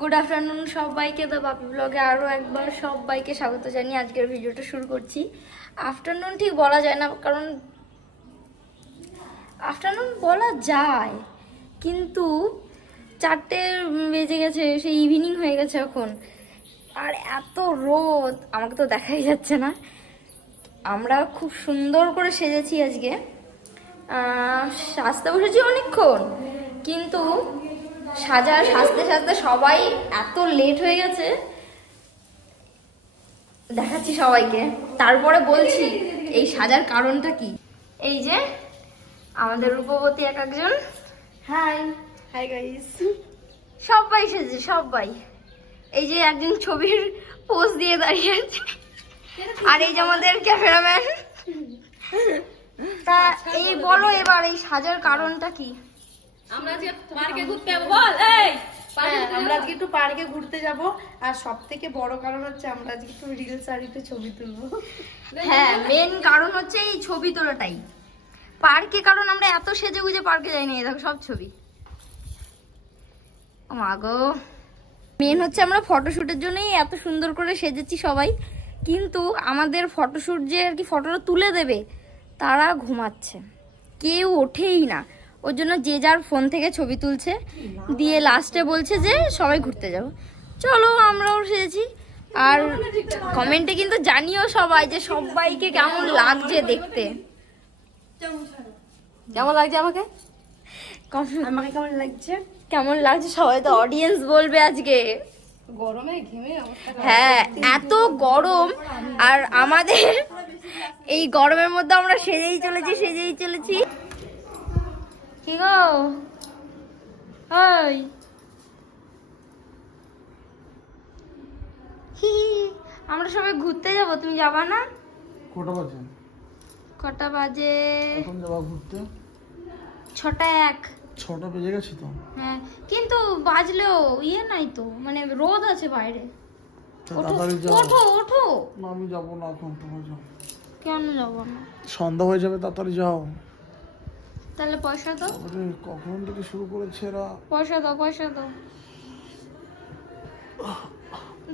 Good afternoon সবাইকে, তো বাপি ব্লগে আরও একবার সবাইকে স্বাগত জানিয়ে আজকের ভিডিওটা শুরু করছি। আফটারনুন ঠিক বলা যায় না, কারণ আফটারনুন বলা যায় কিন্তু 4টে বেজে গেছে, সেই ইভিনিং হয়ে গেছে এখন। আর এত রোদ, আমাকে তো দেখাই যাচ্ছে না। আমরা খুব সুন্দর করে সেজেছি আজকে, সাজতে বসেছি অনেকক্ষণ, কিন্তু সাজতে সাজতে সবাই এত লেট হয়ে গেছে, দেখাচ্ছি সবাইকে, তারপরে বলছি এই সাজার কারণটা কি। এই যে আমাদের রূপবতী এক একজন, হাই হাই গাইস, সবাই সেজেছে সবাই। এই যে একজন ছবির পোজ দিয়ে দাঁড়িয়ে আছে, আর এই যে আমাদের ক্যামেরাম্যান। তা এই বলো এবার এই সাজার কারণটা কি? আমরা আজকে পার্কে ঘুরতে যাব। বল এই আমরা আজকে একটু পার্কে ঘুরতে যাব, আর সবথেকে বড় কারণ হচ্ছে আমরা আজকে একটু রিলস আর একটু ছবি তুলবো। হ্যাঁ, মেন কারণ হচ্ছে এই ছবি তোলাটাই। পার্কে কারণ আমরা এত সেজে গুজে পার্কে যাইনি, দেখো সব ছবি। ও মা গো, মেন হচ্ছে আমরা ফটোশুটের জন্যই এত সুন্দর করে সেজেছি সবাই, কিন্তু আমাদের ফটোশুট যে আর কি ফটোটা তুলে দেবে তারা ঘুমাচ্ছে, কেউ ওঠেই না। ওর জন্য যে যার ফোন থেকে ছবি তুলছে, দিয়ে লাস্টে বলছে যে সবাই ঘুরতে যাবো। চলো, আমরাও সেজেছি। আর কমেন্টে কিন্তু জানিও সবাই যে সবাইকে কেমন লাগছে দেখতে। কেমন লাগছে আমাকে? আমাকে কেমন লাগছে? কেমন লাগছে সবাই তো অডিয়েন্স বলবে আজকে। গরমে ঘেমে অবস্থা। হ্যাঁ, এত গরম, আর আমাদের এই গরমের মধ্যে আমরা সেজেই চলেছি। কি গো ওই আমরা সবাই ঘুরতে যাব, তুমি যাবা না? কটা বাজে? এখন যাবা ঘুরতে? 6টা 1। 6টা বেজে গেছে তো। হ্যাঁ, কিন্তু বাজলেও ইয়ে নাই তো, মানে রোদ আছে বাইরে। তাড়াতাড়ি যাও। ওঠো। না, আমি যাবো না এখন, তুমি যাও। কেন যাবো না? সন্ধ্যা হয়ে যাবে, তাড়াতাড়ি যাও। তাহলে পয়সা দাও। আরে কখন থেকে শুরু করেছে এরা? পয়সা দাও।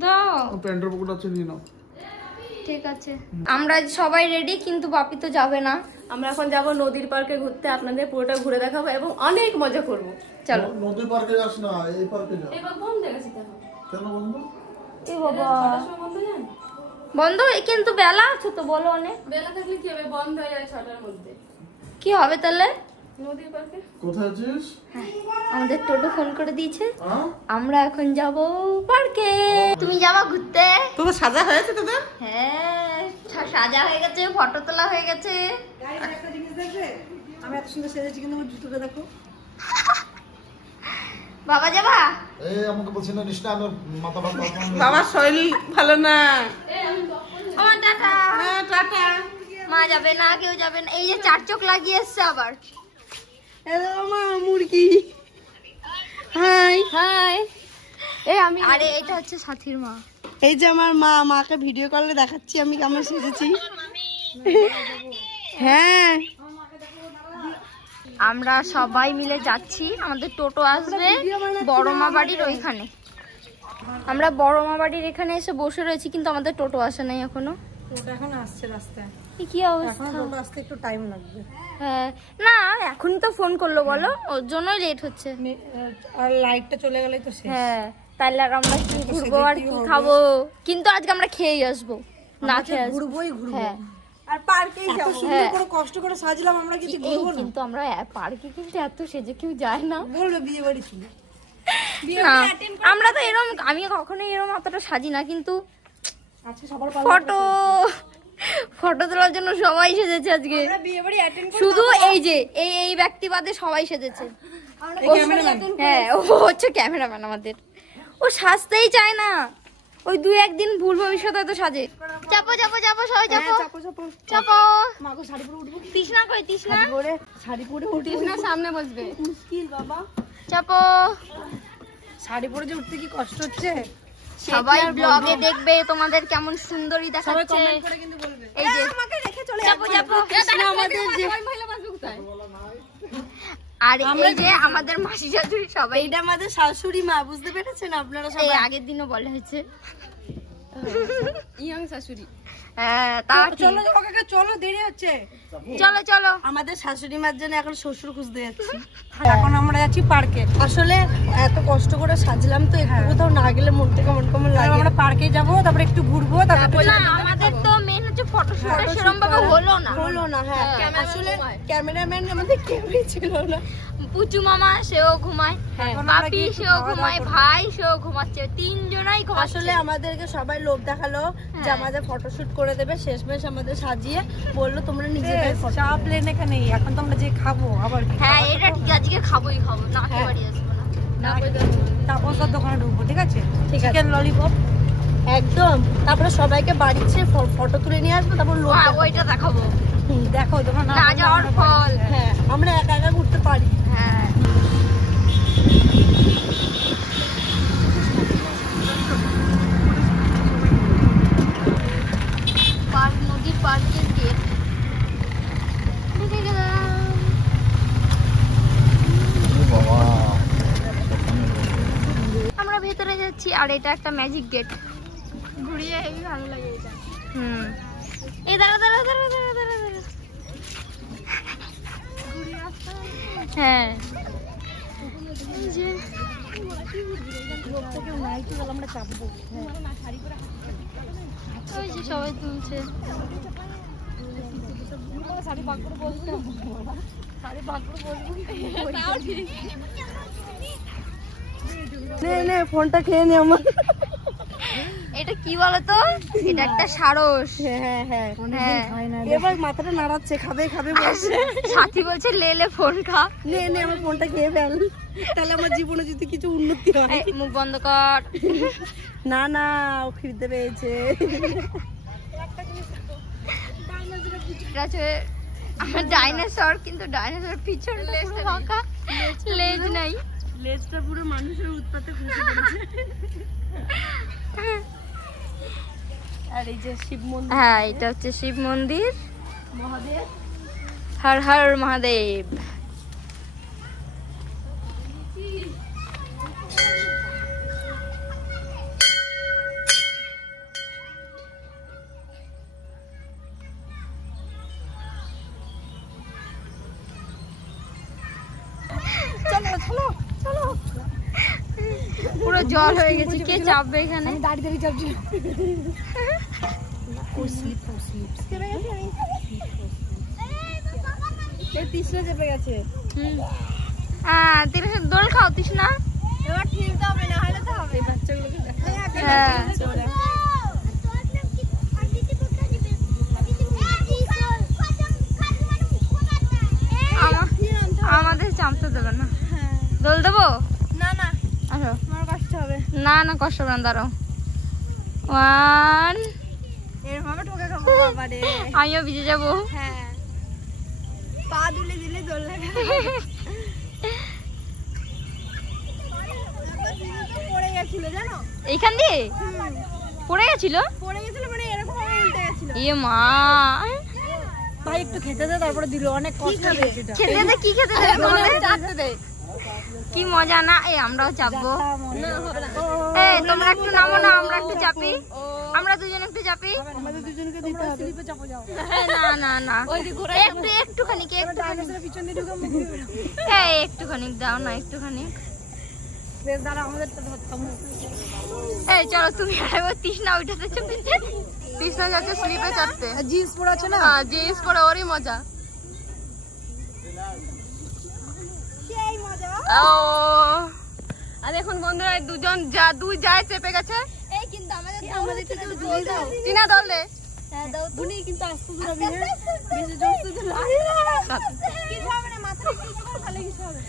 দাও। প্যান্টের পকেট আছে, নিয়ে নাও। ঠিক আছে, আমরা সবাই রেডি, কিন্তু বাপি তো যাবে না। আমরা এখন যাব নদীর পার্কে ঘুরতে, আপনাদের পুরোটা ঘুরে দেখাবো এবং অনেক মজা করব। চলো। নদীর পার্কে যাস না, এই পার্কে যা। এবার বন্ধ হয়ে গেছে কেন? কেন বন্ধ? এ বাবা, বন্ধ হয়ে যায়? বন্ধ, কিন্তু বেলা আছে তো, বলো অনেক। বেলা থাকলে কি হবে? বন্ধ হয়ে যায় 6টার মধ্যে। কি হবে তাহলে? নদীর পার্কে কোথায় আছিস? আমাদের টোটো ফোন করে দিয়েছে, হ্যাঁ, আমরা এখন যাব পার্কে। তুমি যাবা ঘুরতে? তোদের সাজা হয়েছে তোদের? হ্যাঁ, সাজা হয়ে গেছে, ফটো তোলা হয়ে গেছে। একটা জিনিস দেখবে, আমি এত সুন্দর সেজেছি, কিন্তু আমার জুতোটা দেখো। বাবা যাবা? এই আমাকে বলছিস না নিস না, আমার মাথা ব্যথা। বাবার শরীর ভালো না। আমার টাটা। হ্যাঁ, টাটা। মা যাবে না, কেউ যাবে না। এই যে 4 চোখ লাগিয়ে এসছে আবার। হ্যালো মা, মুরগি। হাই। আরে এটা হচ্ছে সাথীর মা। এই যে আমার মা, মাকে ভিডিও কলে দেখাচ্ছি আমি কেমন সেজেছি। হ্যাঁ, আমরা সবাই মিলে যাচ্ছি, আমাদের টোটো আসবে বড়মা বাড়ির ওইখানে। আমরা বড়মা বাড়ির এখানে এসে বসে রয়েছি, কিন্তু আমাদের টোটো আসে নাই এখনো। ওটা এখন আসছে রাস্তায়। কি অবস্থা? এখন টোটো আসতে একটু টাইম লাগবে। হ্যাঁ, না এখনই তো ফোন করলো, বলো, ওর জন্যই লেট হচ্ছে। আর লাইটটা চলে গেলেই তো শেষ। হ্যাঁ, তাহলে আর আমরা কি ঘুরবো আর কি খাবো? কিন্তু আজকে আমরা খেয়েই আসবো, না খেয়ে আসবো। ঘুরবোই ঘুরবো। হ্যাঁ, আর পার্কেই যাবো। সুন্দর করে কষ্ট করে সাজলাম, আমরা কিছু এই ঘুরবো না। কিন্তু আমরা পার্কে কিন্তু এত সেজে কেউ যায় না। বলবে বিয়ে বাড়ি ছিল। না, আমরা তো এরকম, আমি কখনোই এরকম অতটা সাজি না, কিন্তু আচ্ছা, সবার ফটো তোলার জন্য সবাই সেজেছে আজকে। বিয়ে বাড়ি অ্যাটেন্ড শুধু এই যে এই ব্যক্তিবাদে সবাই সেজেছে। হ্যাঁ, ও হচ্ছে ক্যামেরাম্যান আমাদের। ও সাজতেই চায় না, ওই 2-1 দিন ভুল ভবিষ্যতে তো সাজে। চাপো সবাই চাপো। মাগো শাড়ি পরে উঠবো। তৃষ্ণা কই? শাড়ি পরে উঠবো। কৃষ্ণা সামনে বসবে। মুশকিল বাবা, চাপো। শাড়ি পরে যে উঠতে কি কষ্ট হচ্ছে। সবাই ব্লগে দেখবে তোমাদের কেমন সুন্দরী সবাই দেখাচ্ছে। কমেন্ট করে কিন্তু বলবে। এই যে আমাকে রেখে চলে চাপো। আমাদের যে মহিলা বসবে কোথায়? আর এই যে আমাদের মাসি শাশুড়ি সবাই, এইটা আমাদের শাশুড়ি মা, বুঝতে পেরেছেন আপনারা এই সবাই? আগের দিনও বলা হয়েছে ইয়াং শাশুড়ি। হ্যাঁ তা চলো কাকা, চলো, দেরি হচ্ছে। চলো চলো। আমাদের শাশুড়ি মার জন্য এখন শ্বশুর খুঁজতে যাচ্ছি। এখন আমরা যাচ্ছি পার্কে। আসলে এত কষ্ট করে সাজলাম তো, একটু কোথাও না গেলে মনটা কেমন কেমন লাগে। আমরা পার্কে যাবো, তারপরে একটু ঘুরবো, তারপরে না আমাদের তো মেন হচ্ছে ফটোশুট, সেরকম ভাবে হলো না। হ্যাঁ আসলে ক্যামেরাম্যান আমাদের কেউই ছিল না। পুচু মামা সেও ঘুমায়, বাপি সেও ঘুমায়, ভাই সেও ঘুমাচ্ছে, তিনজনাই ঘুমাচ্ছে। আসলে আমাদেরকে সবাই লোভ দেখালো যে আমাদের ফটোশুট করে দেবে, শেষমেশ আমাদের সাজিয়ে বললো তোমরা নিজেদের চা প্লেন এখানে, এখন তো আমরা যে খাবো আবার। হ্যাঁ এটা ঠিক, আজকে খাবোই খাবো, না খেয়ে বাড়ি আসবো না। তাপসের দোকানে ঢুকবো, ঠিক আছে? ঠিক আছে, ললিপপ একদম। তারপরে সবাইকে বাড়ি ছেড়ে ফটো তুলে নিয়ে আসবো, তারপর লোক ওইটা দেখাবো। দেখো তোমার না যাওয়ার ফল। হ্যাঁ আমরা একা একা ঘুরতে পারি। হ্যাঁ পার্ক, নদীর পার্কের গেট দেখে গেলাম। আমরা ভেতরে যাচ্ছি, আর এটা একটা ম্যাজিক গেট, ঘুরিয়ে হেবি ভালো লাগে এটা। এই দাঁড়া দাঁড়া দাঁড়া দাঁড়া দাঁড়া দাঁড়া। হ্যাঁ এই যে আমরা চাপবো। ওই যে সবাই তুলছে। নে ফোনটা খেয়ে নে আমার। এটা কি বলতো, এটা একটা সারস। হ্যাঁ হ্যাঁ হ্যাঁ এবার মাথাটা নাড়াচ্ছে, খাবে খাবে বলছে। সাথী বলছে লে ফোন খা। নে আমার ফোনটা খেয়ে ফেল, তাহলে আমার জীবনে যদি কিছু উন্নতি হয়। এই, মুখ বন্ধ কর। না না, ও খিদে পেয়েছে। এটা হচ্ছে আমার ডাইনোসর, কিন্তু ডাইনোসর পিছনটা পুরো ফাঁকা, লেজ নাই। লেজটা পুরো মানুষের উৎপাতে ঘুরে পড়েছে। আর এই যে শিব মন্দির। হ্যাঁ এটা হচ্ছে শিব মন্দির। মহাদেব, হর হর মহাদেব। চলো চলো চলো। পুরো জল হয়ে গেছে, কে চাপবে এখানে? দাঁড়িয়ে দাঁড়িয়ে চাপছি। তৃষ্ণা চেপে গেছে। হ্যাঁ তৃষ্ণা, দোল খাও তৃষ্ণা। এবার ঠেলতে হবে, না হলে তো হবে। বাচ্চাগুলোকে দেখা। হ্যাঁ আমাদের চাপতে দেবে না। দোল দেবো? না না, আসো। আমার কষ্ট হবে। না না কষ্ট হবে না, দাঁড়াও। 1 এরভাবে ঠোকা খাবো বাবারে। আমিও ভিজে যাবো। হ্যাঁ, পা দুলে দিলে দোল লাগে। পড়ে গেছিল জানো, এইখান দিয়ে পড়ে গেছিল। পড়ে গেছিল মানে এরকম ভাবে উল্টে গেছিল। ইয়ে মা, ভাই একটু খেতে দে, তারপরে দিল। অনেক কষ্ট হয়েছে এটা। খেতে দে, কি খেতে দে তোমাদের? চাপতে দে, কি মজা না। এই আমরাও চাপবো। এই তোমরা একটু নামো না, আমরা একটু চাপি। আমরা দুজন একটু চাপি। আমাদের দুজনকে দিতে হবে। স্লিপে চাপো যাও। না না না, একটুখানি পিছন দিয়ে ঢুকে মুখ দিয়ে বেরো। এই একটুখানি দাও না, একটুখানি। বেশ দাঁড়া, আমাদেরটা ধরতাম। এই চলো তুমি আরেকবার তৃষ্ণা উঠাতে চেপেছে। তৃষ্ণা যাচ্ছে স্লিপে চাপতে। জিন্স পরে আছে না? হ্যাঁ জিন্স পরে ওরই মজা। সেই মজা। ও আর এখন বন্ধুরা দুই যায় চেপে গেছে। এই কিন্তু আমাদের আমাদেরকে একটু দিয়ে দাও। টিনা দল দে। বুনি কিন্তু আস্তে ধরাবি, হ্যাঁ? বেশি জোরে ধরলে কিছু হবে না, মাথা কিছু করে ফেলে কিছু হবে।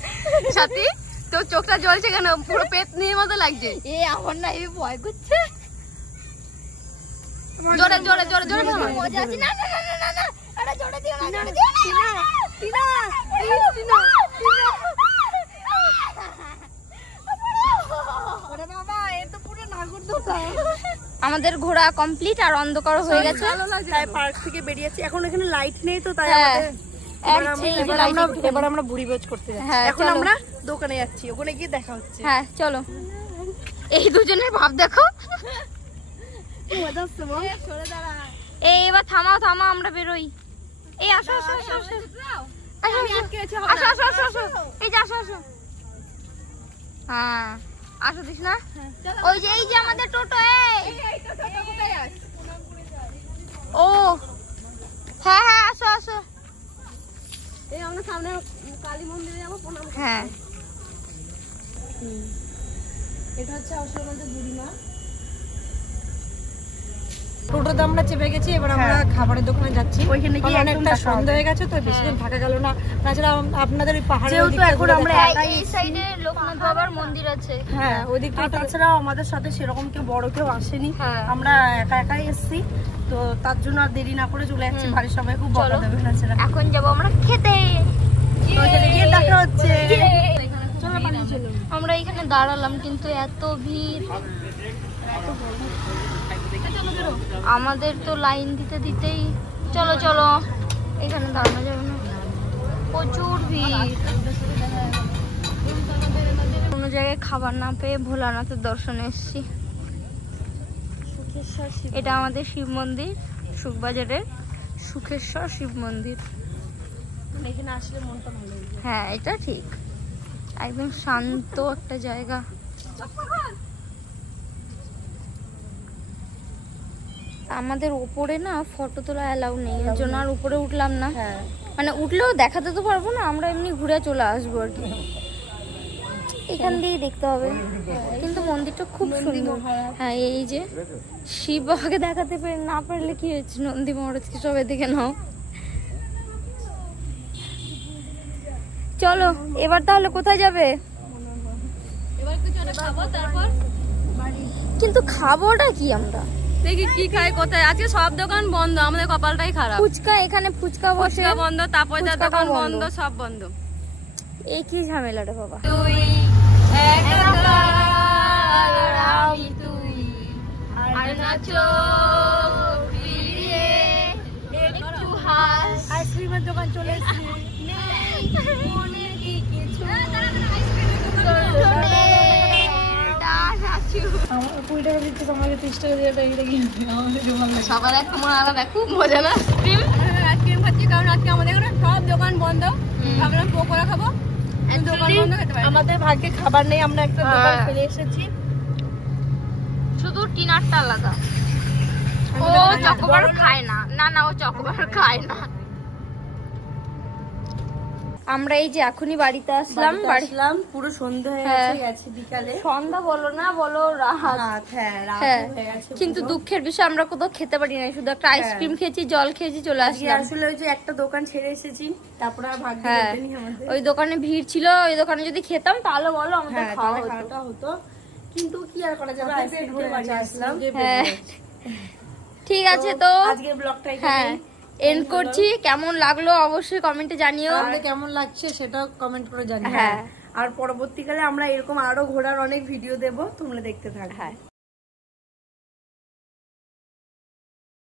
সাথী তোর চোখটা জ্বলছে কেন? পুরো পেট নিয়ে মতো লাগছে। এ আমার না এই ভয় করছে। জোরে জোরে জোরে জোরে ধরো। মজা আছে। না না না না না না, আরে জোরে দিও না, জোরে দিও না। টিনা টিনা ওরে বাবা, এ তো পুরো নাগরদোলা। আমাদের ঘোরা কমপ্লিট, আর অন্ধকার হয়ে গেছে। তাই পার্ক থেকে বেরিয়েছি। এখন এখানে লাইট নেই তো, তাই হ্যাঁ। আমাদের এবার আমরা বুড়ি ভোজ করতে যাচ্ছি। হ্যাঁ, এখন চলো। আমরা দোকানে যাচ্ছি, ওখানে গিয়ে দেখা হচ্ছে। হ্যাঁ চলো। এই দুজনের ভাব দেখো। মজা হচ্ছে বল। এই এবার থামাও থামাও, আমরা বেরোই। এই আসো আসো আসো আসো আসো আসো আসো আসো, এই যে আসো আসো। হ্যাঁ আসো দিস না, ওই যে এই যে আমাদের টোটো। ও হ্যাঁ হ্যাঁ আসো আসো। এই আমরা সামনে কালী মন্দিরে যাবো প্রণাম। হ্যাঁ এটা হচ্ছে আসলে আমাদের বুড়িমা। টোটোতে আমরা চেপে গেছি, এবার আমরা খাবারের দোকানে যাচ্ছি। ওইখানে গিয়ে অনেকটা সন্ধ্যা হয়ে গেছে, তো বেশি দিন থাকা গেল না। তাছাড়া আপনাদের ওই পাহাড়ে যেহেতু এখন আমরা এই সাইডে লোকনাথ বাবার মন্দির আছে। হ্যাঁ ওইদিকটা, তাছাড়াও আমাদের সাথে সেরকম কেউ বড় কেউ আসেনি, আমরা একা একাই এসেছি। তো তার জন্য আর দেরি না করে চলে যাচ্ছি, বাড়ির সবাই খুব বকা দেবে না। এখন যাবো আমরা খেতে। ওইখানে গিয়ে দেখা হচ্ছে। আমরা এখানে দাঁড়ালাম কিন্তু এত ভিড়, আমাদের তো লাইন দিতে দিতেই। চলো চলো, এখানে দাঁড়ানো যাবে না, প্রচুর ভিড়। কোনো জায়গায় খাবার না পেয়ে ভোলানাথের দর্শনে এসেছি। এটা আমাদের শিব মন্দির, সুখবাজারের সুখেশ্বর শিব মন্দির। এখানে আসলে মনটা ভালো লাগে। হ্যাঁ এটা ঠিক, একদম শান্ত একটা জায়গা। আমাদের উপরে না ফটো তোলা অ্যালাউ নেই, এর জন্য আর উপরে উঠলাম না। মানে উঠলেও দেখাতে তো পারবো না, আমরা এমনি ঘুরে চলে আসবো আর কি। এখান দিয়ে দেখতে হবে, কিন্তু মন্দিরটা খুব সুন্দর। হ্যাঁ এই যে শিব বাবাকে দেখাতে না পারলে কি হয়েছে, নন্দী মহারাজকে সবাই দেখে নাও। চলো এবার তাহলে কোথায় যাবে? কিন্তু খাবোটা কি আমরা? দেখি কি খাই কোথায়। আজকে সব দোকান বন্ধ, আমাদের কপালটাই খারাপ। ফুচকা, এখানে ফুচকা বসে বন্ধ, তাপয়দার দোকান বন্ধ, সব বন্ধ। এই কি ঝামেলা রে বাবা। আইসক্রিমের দোকান চলে এসেছি। 20 টাকা দিচ্ছে, তোমাকে 30 টাকা দিয়ে এটা কিনতে। আমাদের সবার এক তোমার আলাদা খুব মজা না আইসক্রিম খাচ্ছি, কারণ আজকে আমাদের এখানে সব দোকান বন্ধ। ভাবলাম পকোড়া খাবো, দোকান বন্ধ খেতে পারি। আমাদের ভাগ্যে খাবার নেই, আমরা একটা দোকান ফেলে এসেছি। শুধু টিনারটা আলাদা। ও চকোবার খায় না, না না ও চকোবার খায় না। আমরা এই যে এখনই বাড়িতে আসলাম, পুরো সন্ধ্যা হয়ে গেছে, বিকালে। সন্ধ্যা বলো না বলো রাত। হ্যাঁ কিন্তু দুঃখের বিষয় আমরা কোথাও খেতে পারি না, শুধু একটা আইসক্রিম খেয়েছি, জল খেয়েছি, চলে আসলাম। আসলে ওই যে একটা দোকান ছেড়ে এসেছি, তারপরে আর ভাগ্যে জোটেনি আমাদের। ওই দোকানে ভিড় ছিল, ওই দোকানে যদি খেতাম তাহলে বলো আমাদের খাওয়াটা হতো, কিন্তু কি আর করা যাবে, আইসক্রিম খেয়ে বাড়ি আসলাম। হ্যাঁ ঠিক আছে, তো আজকের ব্লগটা এন্ড করছি। কেমন লাগলো অবশ্যই কমেন্টে জানিও, আমাদের কেমন লাগছে সেটাও কমেন্ট করে জানিও। আর পরবর্তীকালে আমরা এরকম আরো ঘোরার অনেক ভিডিও দেব, তোমরা দেখতে থাকো।